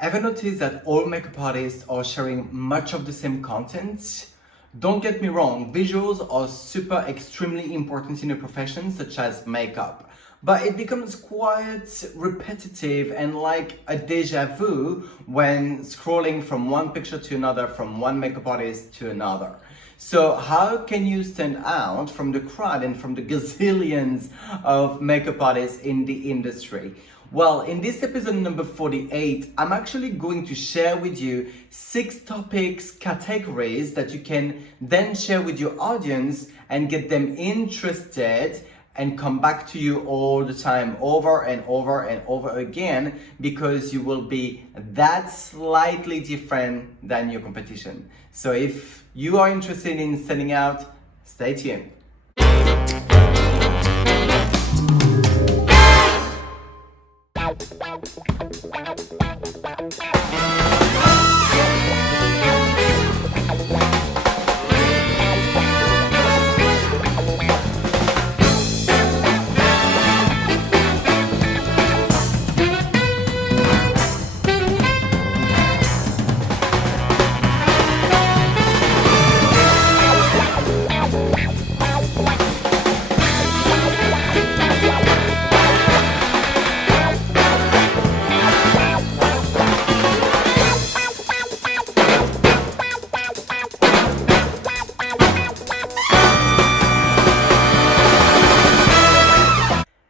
Ever noticed that all makeup artists are sharing much of the same content? Don't get me wrong, visuals are super extremely important in a profession such as makeup, but it becomes quite repetitive and like a deja vu when scrolling from one picture to another, from one makeup artist to another. So how can you stand out from the crowd and from the gazillions of makeup artists in the industry? Well, in this episode number 48, I'm actually going to share with you 6 topics, categories that you can then share with your audience and get them interested and come back to you all the time, over and over and over again, because you will be that slightly different than your competition. So if you are interested in standing out, stay tuned.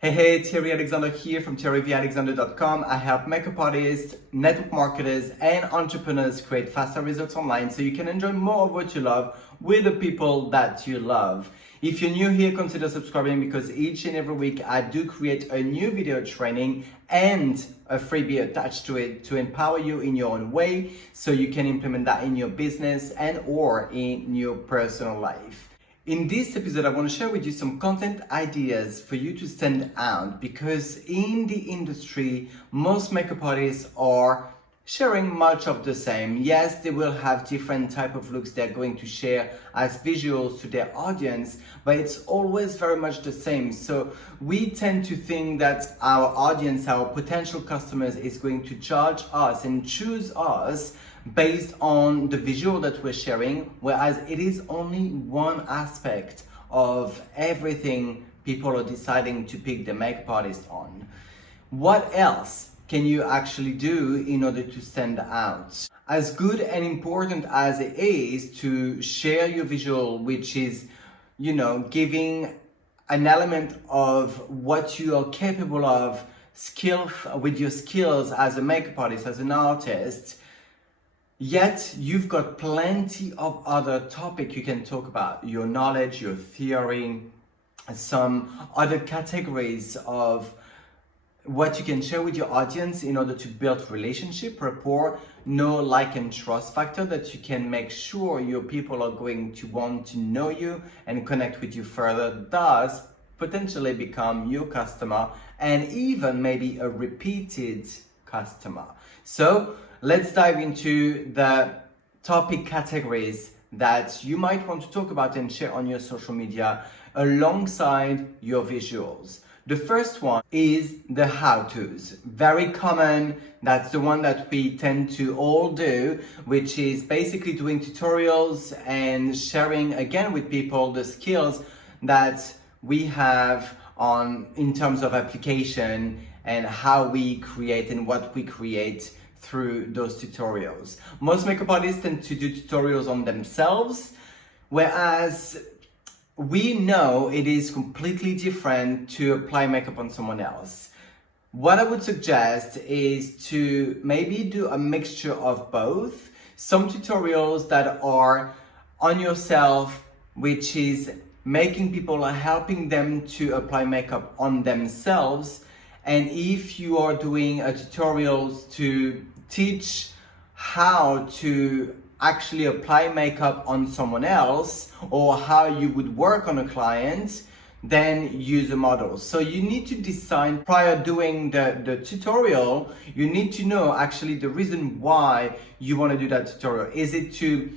Hey, Thierry Alexander here from thierryvalexander.com. I help makeup artists, network marketers, and entrepreneurs create faster results online so you can enjoy more of what you love with the people that you love. If you're new here, consider subscribing because each and every week I do create a new video training and a freebie attached to it to empower you in your own way so you can implement that in your business and or in your personal life. In this episode, I want to share with you some content ideas for you to stand out because in the industry, most makeup artists are sharing much of the same. Yes, they will have different type of looks they're going to share as visuals to their audience, but it's always very much the same. So we tend to think that our audience, our potential customers is going to judge us and choose us based on the visual that we're sharing, whereas it is only one aspect of everything people are deciding to pick the makeup artist on. What else can you actually do in order to stand out? As good and important as it is to share your visual, which is, giving an element of what you are capable of, with your skills as a makeup artist, as an artist, yet you've got plenty of other topics you can talk about. Your knowledge, your theory, some other categories of what you can share with your audience in order to build relationship, rapport, know, like, and trust factor that you can make sure your people are going to want to know you and connect with you further, thus potentially become your customer and even maybe a repeated customer. So let's dive into the topic categories that you might want to talk about and share on your social media alongside your visuals. The first one is the how-tos. Very common. That's the one that we tend to all do, which is basically doing tutorials and sharing again with people the skills that we have in terms of application and how we create and what we create through those tutorials. Most makeup artists tend to do tutorials on themselves, whereas we know it is completely different to apply makeup on someone else. What I would suggest is to maybe do a mixture of both. Some tutorials that are on yourself, which is making people, helping them to apply makeup on themselves. And if you are doing a tutorials to teach how to actually apply makeup on someone else or how you would work on a client, then use a model. So you need to decide prior doing the tutorial, you need to know actually the reason why you want to do that tutorial. Is it to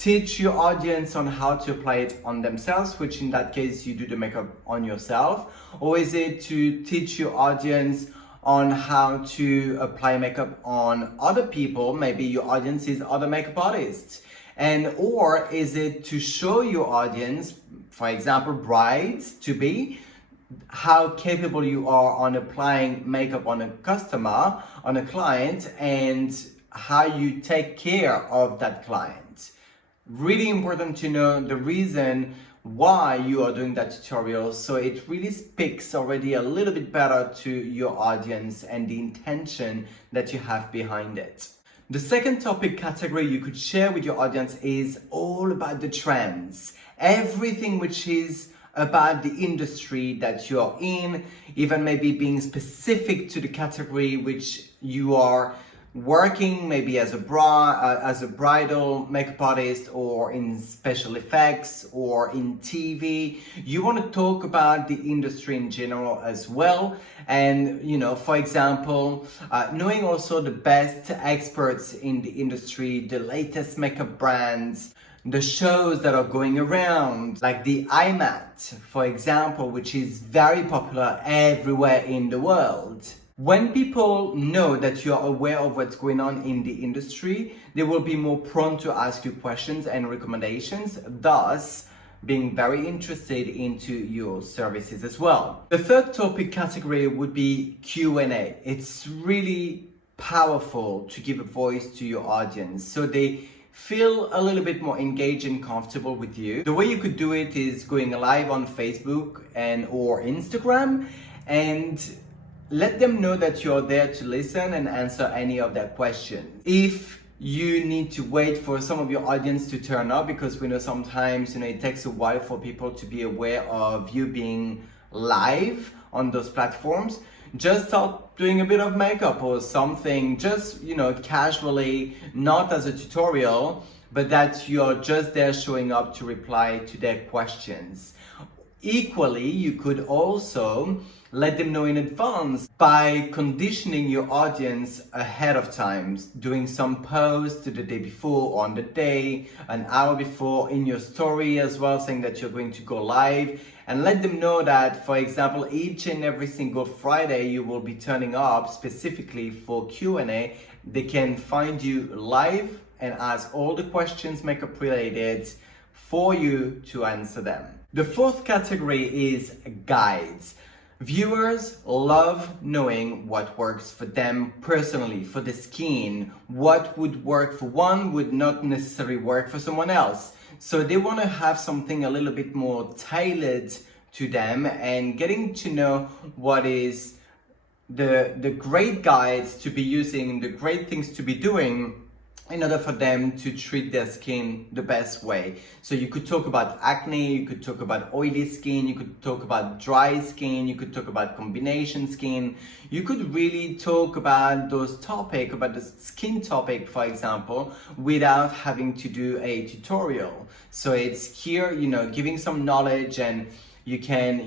teach your audience on how to apply it on themselves, which in that case you do the makeup on yourself? Or is it to teach your audience on how to apply makeup on other people, maybe your audience is other makeup artists, and or is it to show your audience, for example brides to be, how capable you are on applying makeup on a customer, on a client, and how you take care of that client. Really important to know the reason why you are doing that tutorial, so it really speaks already a little bit better to your audience and the intention that you have behind it. The second topic category you could share with your audience is all about the trends. Everything which is about the industry that you are in, even maybe being specific to the category which you are working, maybe as a bridal makeup artist, or in special effects, or in TV. You want to talk about the industry in general as well. And for example, knowing also the best experts in the industry, the latest makeup brands, the shows that are going around, like the IMAT, for example, which is very popular everywhere in the world. When people know that you're aware of what's going on in the industry, they will be more prone to ask you questions and recommendations, thus being very interested into your services as well. The third topic category would be Q&A. It's really powerful to give a voice to your audience so they feel a little bit more engaged and comfortable with you. The way you could do it is going live on Facebook and or Instagram, and let them know that you're there to listen and answer any of their questions. If you need to wait for some of your audience to turn up, because we know sometimes it takes a while for people to be aware of you being live on those platforms, just start doing a bit of makeup or something, just casually, not as a tutorial, but that you're just there showing up to reply to their questions. Equally, you could also let them know in advance by conditioning your audience ahead of time, doing some posts the day before, on the day, an hour before, in your story as well, saying that you're going to go live, and let them know that, for example, each and every single Friday you will be turning up specifically for Q&A. They can find you live and ask all the questions makeup related for you to answer them. The fourth category is guides. Viewers love knowing what works for them personally, for the skin. What would work for one would not necessarily work for someone else. So they want to have something a little bit more tailored to them, and getting to know what is the great guides to be using, the great things to be doing in order for them to treat their skin the best way. So you could talk about acne, you could talk about oily skin, you could talk about dry skin, you could talk about combination skin. You could really talk about those topics, about the skin topic, for example, without having to do a tutorial. So it's here, giving some knowledge, and you can,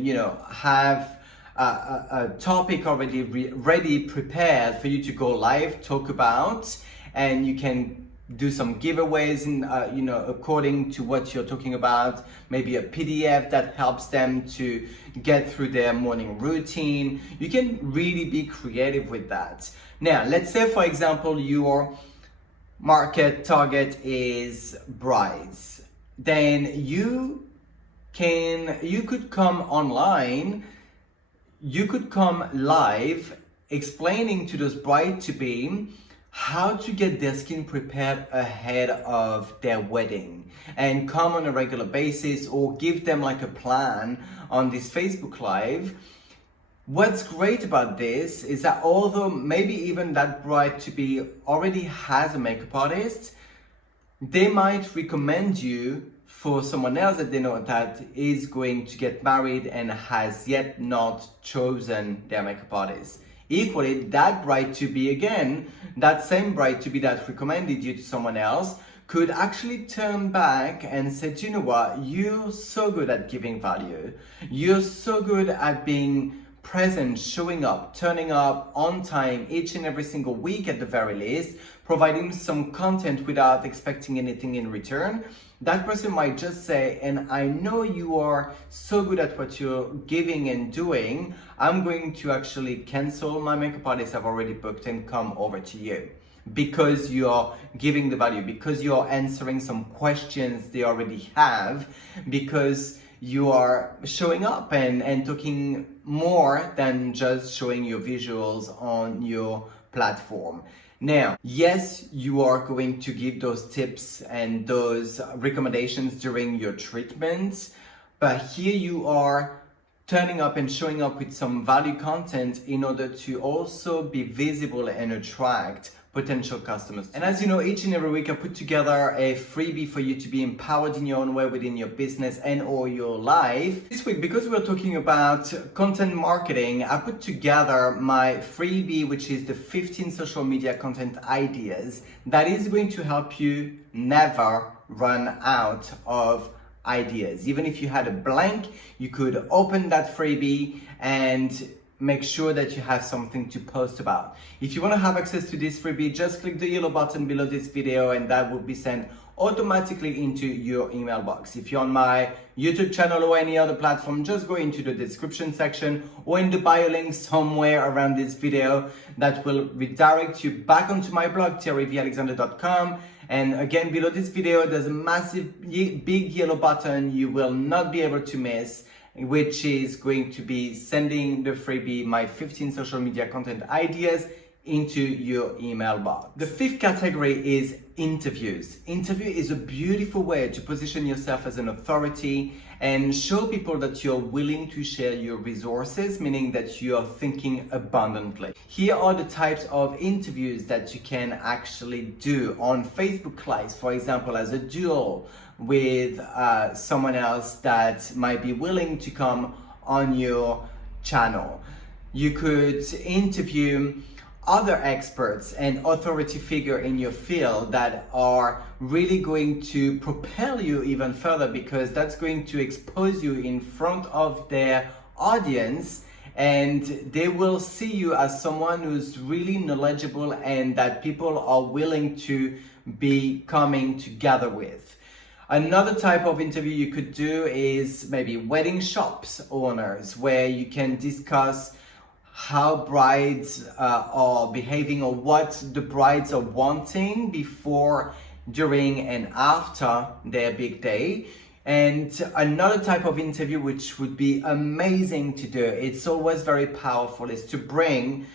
have a topic already ready, prepared for you to go live, talk about, and you can do some giveaways in, according to what you're talking about, maybe a PDF that helps them to get through their morning routine. You can really be creative with that. Now, let's say, for example, your market target is brides. Then you could come online, you could come live explaining to those bride-to-be how to get their skin prepared ahead of their wedding, and come on a regular basis, or give them like a plan on this Facebook Live. What's great about this is that although maybe even that bride-to-be already has a makeup artist, they might recommend you for someone else that they know that is going to get married and has yet not chosen their makeup artist. Equally, that bride-to-be again, that same bride-to-be that recommended you to someone else, could actually turn back and say, you know what, you're so good at giving value. You're so good at being present, showing up, turning up on time each and every single week at the very least, providing some content without expecting anything in return, that person might just say, and I know you are so good at what you're giving and doing, I'm going to actually cancel my makeup artist I've already booked and come over to you. Because you're giving the value, because you're answering some questions they already have, because you are showing up and talking more than just showing your visuals on your platform. Now, yes, you are going to give those tips and those recommendations during your treatment, but here you are turning up and showing up with some value content in order to also be visible and attract potential customers. And as you know, each and every week I put together a freebie for you to be empowered in your own way within your business and or your life. This week, because we're talking about content marketing, I put together my freebie, which is the 15 social media content ideas that is going to help you never run out of ideas. Even if you had a blank, you could open that freebie and make sure that you have something to post about. If you want to have access to this freebie, just click the yellow button below this video and that will be sent automatically into your email box. If you're on my YouTube channel or any other platform, just go into the description section or in the bio link somewhere around this video that will redirect you back onto my blog, terryvalexander.com. And again, below this video, there's a massive big yellow button you will not be able to miss, which is going to be sending the freebie, my 15 social media content ideas, into your email box. The fifth category is interviews. Interview is a beautiful way to position yourself as an authority and show people that you're willing to share your resources, meaning that you are thinking abundantly. Here are the types of interviews that you can actually do on Facebook Live, for example, as a duo with someone else that might be willing to come on your channel. You could interview other experts and authority figure in your field that are really going to propel you even further, because that's going to expose you in front of their audience and they will see you as someone who's really knowledgeable and that people are willing to be coming together with. Another type of interview you could do is maybe wedding shops owners, where you can discuss how brides are behaving or what the brides are wanting before, during, and after their big day. And another type of interview which would be amazing to do, it's always very powerful, is to bring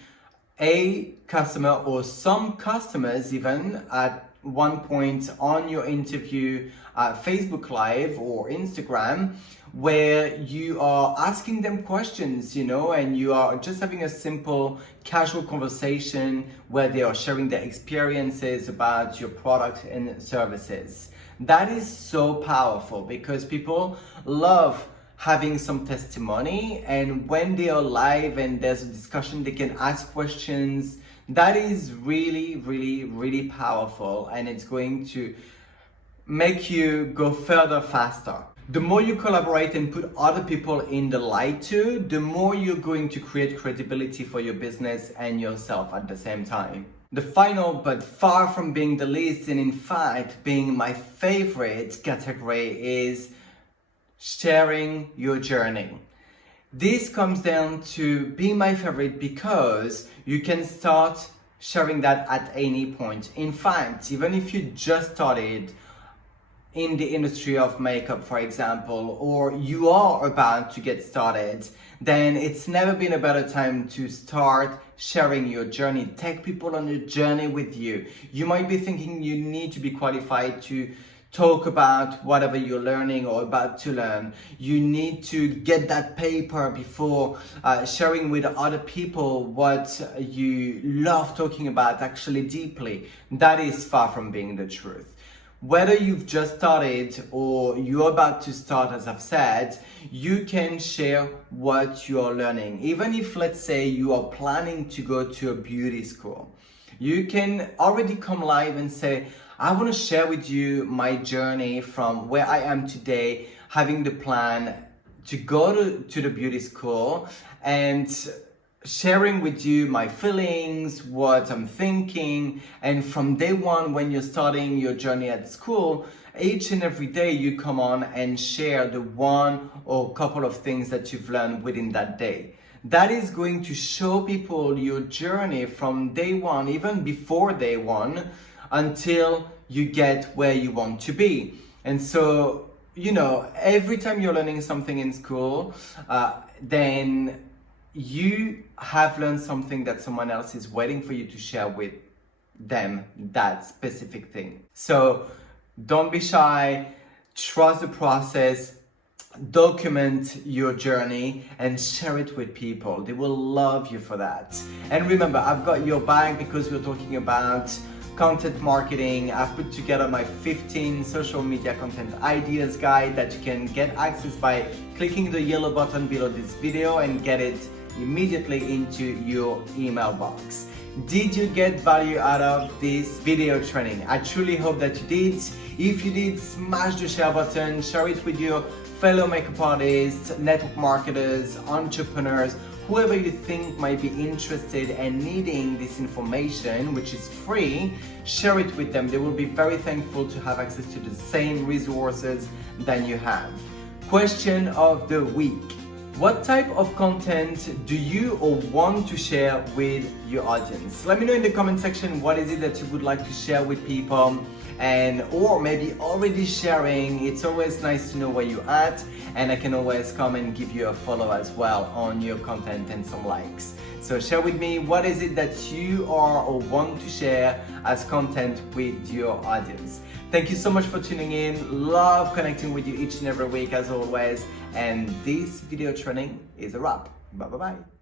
a customer or some customers even at one point on your interview Facebook Live or Instagram, where you are asking them questions, and you are just having a simple casual conversation where they are sharing their experiences about your product and services. That is so powerful because people love having some testimony, and when they are live and there's a discussion, they can ask questions. That is really, really, really powerful, and it's going to make you go further faster. The more you collaborate and put other people in the light too, the more you're going to create credibility for your business and yourself at the same time. The final, but far from being the least, and in fact being my favorite category, is sharing your journey. This comes down to being my favorite because you can start sharing that at any point. In fact, even if you just started in the industry of makeup, for example, or you are about to get started, then it's never been a better time to start sharing your journey. Take people on your journey with you. You might be thinking you need to be qualified to talk about whatever you're learning or about to learn. You need to get that paper before sharing with other people what you love talking about actually deeply. That is far from being the truth. Whether you've just started or you're about to start, as I've said, you can share what you're learning. Even if, let's say, you are planning to go to a beauty school, you can already come live and say, I want to share with you my journey from where I am today, having the plan to go to the beauty school and sharing with you my feelings, what I'm thinking. And from day one, when you're starting your journey at school, each and every day you come on and share the one or couple of things that you've learned within that day. That is going to show people your journey from day one, even before day one, until you get where you want to be. And so, you know, every time you're learning something in school, then you have learned something that someone else is waiting for you to share with them, that specific thing. So don't be shy, trust the process, document your journey and share it with people. They will love you for that. And remember, I've got your back because we're talking about content marketing. I've put together my 15 social media content ideas guide that you can get access by clicking the yellow button below this video and get it immediately into your email box. Did you get value out of this video training? I truly hope that you did. If you did, smash the share button, share it with your fellow makeup artists, network marketers, entrepreneurs, whoever you think might be interested and needing this information, which is free. Share it with them. They will be very thankful to have access to the same resources than you have. Question of the week. What type of content do you or want to share with your audience? Let me know in the comment section what is it that you would like to share with people, and or maybe already sharing. It's always nice to know where you're at, and I can always come and give you a follow as well on your content and some likes. So share with me what is it that you are or want to share as content with your audience. Thank you so much for tuning in. Love connecting with you each and every week as always. And this video training is a wrap. Bye bye bye.